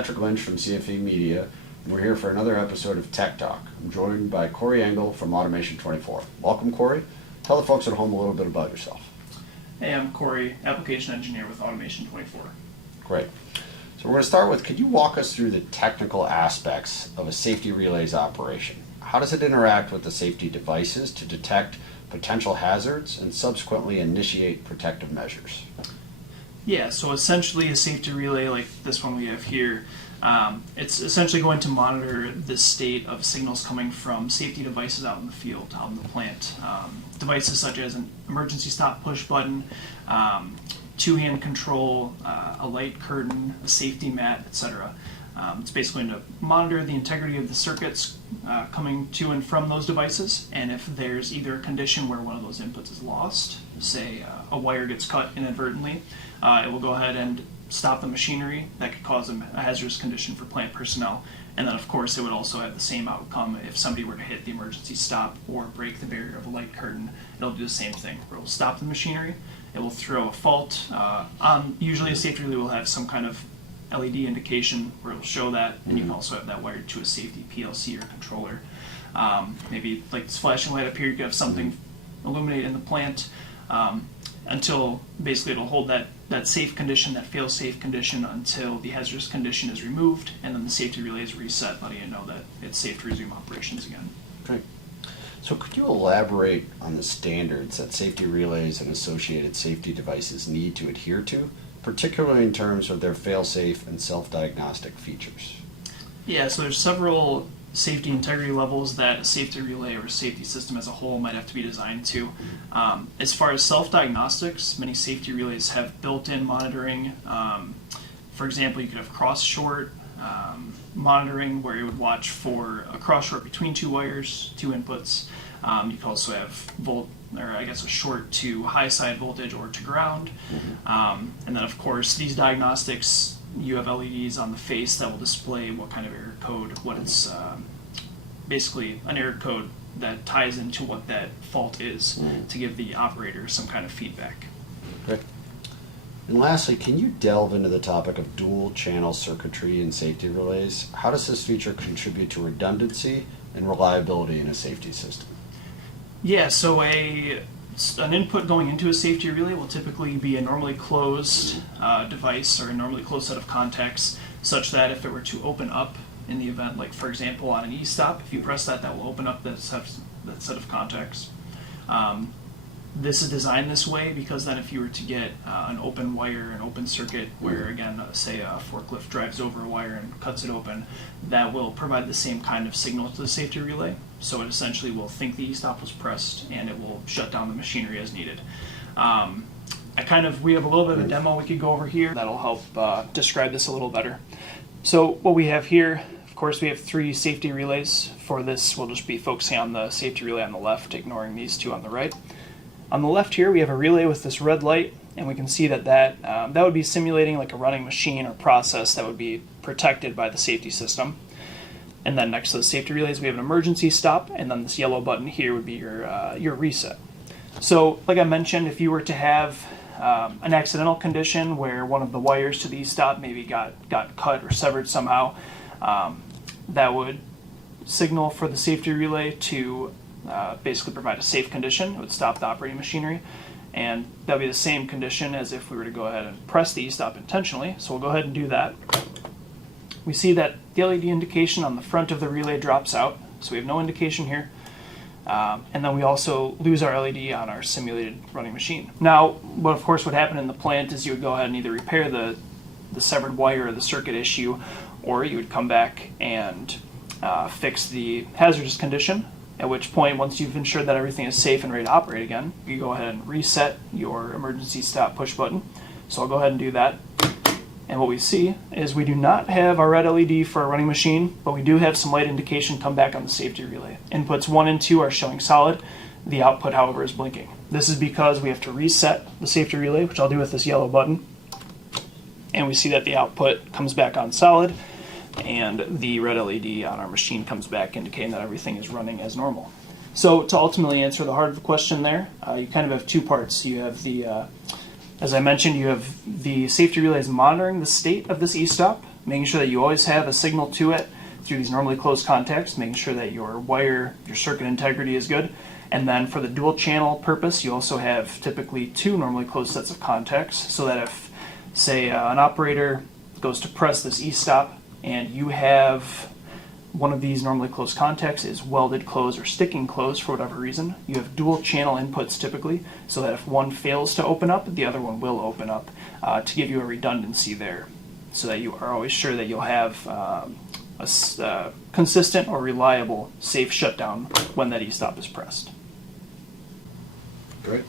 Patrick Lynch from CFE Media, and we're here for another episode of Tech Talk. I'm joined by Cory Engel from Automation24. Welcome, Cory. Tell the folks at home a little bit about yourself. Hey, I'm Cory, application engineer with Automation24. Great. So we're going to start with, could you walk us through the technical aspects of a safety relays operation? How does it interact with the safety devices to detect potential hazards and subsequently initiate protective measures? Yeah, so essentially a safety relay like this one we have here, it's essentially going to monitor the state of signals coming from safety devices out in the field, out in the plant. Devices such as an emergency stop push button, two-hand control, a light curtain, a safety mat, etc. It's basically going to monitor the integrity of the circuits coming to and from those devices, and if there's either a condition where one of those inputs is lost, say a wire gets cut inadvertently, it will go ahead and stop the machinery. That could cause a hazardous condition for plant personnel. And then of course it would also have the same outcome if somebody were to hit the emergency stop or break the barrier of a light curtain. It'll do the same thing, where it will stop the machinery, it will throw a fault on, usually a safety relay will have some kind of LED indication where it'll show that, and you can also have that wired to a safety PLC or controller. Maybe like this flashing light up here, you could have something illuminate in the plant until basically it'll hold that safe condition, that fail-safe condition, until the hazardous condition is removed, and then the safety relay is reset, letting you know that it's safe to resume operations again. Great. So could you elaborate on the standards that safety relays and associated safety devices need to adhere to, particularly in terms of their fail-safe and self-diagnostic features? Yeah, so there's several safety integrity levels that a safety relay or a safety system as a whole might have to be designed to. As far as self-diagnostics, many safety relays have built-in monitoring. For example, you could have cross-short monitoring where you would watch for a cross-short between two wires, two inputs. You could also have a short to high side voltage or to ground. And then of course these diagnostics, you have LEDs on the face that will display what kind of error code, what it's basically an error code that ties into what that fault is to give the operator some kind of feedback. Okay. And lastly, can you delve into the topic of dual channel circuitry in safety relays? How does this feature contribute to redundancy and reliability in a safety system? Yeah, so an input going into a safety relay will typically be a normally closed device or a normally closed set of contacts, such that if it were to open up in the event, like for example on an e-stop, if you press that, that will open up that set of contacts. This is designed this way because then if you were to get an open wire, an open circuit, where again, say a forklift drives over a wire and cuts it open, that will provide the same kind of signal to the safety relay. So it essentially will think the e-stop was pressed and it will shut down the machinery as needed. We have a little bit of a demo we could go over here that'll help describe this a little better. So what we have here, of course we have three safety relays. For this we'll just be focusing on the safety relay on the left, ignoring these two on the right. On the left here we have a relay with this red light, and we can see that would be simulating like a running machine or process that would be protected by the safety system. And then next to the safety relays we have an emergency stop, and then this yellow button here would be your reset. So like I mentioned, if you were to have an accidental condition where one of the wires to the e-stop maybe got cut or severed somehow, that would signal for the safety relay to basically provide a safe condition. It would stop the operating machinery, and that would be the same condition as if we were to go ahead and press the e-stop intentionally. So we'll go ahead and do that. We see that the LED indication on the front of the relay drops out, so we have no indication here. And then we also lose our LED on our simulated running machine. Now, what of course would happen in the plant is you would go ahead and either repair the severed wire or the circuit issue, or you would come back and fix the hazardous condition, at which point, once you've ensured that everything is safe and ready to operate again, you go ahead and reset your emergency stop push button. So I'll go ahead and do that. And what we see is we do not have our red LED for a running machine, but we do have some light indication come back on the safety relay. Inputs 1 and 2 are showing solid. The output, however, is blinking. This is because we have to reset the safety relay, which I'll do with this yellow button. And we see that the output comes back on solid, and the red LED on our machine comes back indicating that everything is running as normal. So to ultimately answer the heart of the question there, you kind of have two parts. You have the, as I mentioned, you have the safety relays monitoring the state of this e-stop, making sure that you always have a signal to it through these normally closed contacts, making sure that your wire, your circuit integrity is good. And then for the dual channel purpose, you also have typically 2 normally closed sets of contacts, so that if, say, an operator goes to press this e-stop and you have one of these normally closed contacts is welded closed or sticking closed for whatever reason, you have dual channel inputs typically, so that if one fails to open up, the other one will open up to give you a redundancy there, so that you are always sure that you'll have a consistent or reliable safe shutdown when that e-stop is pressed. Great.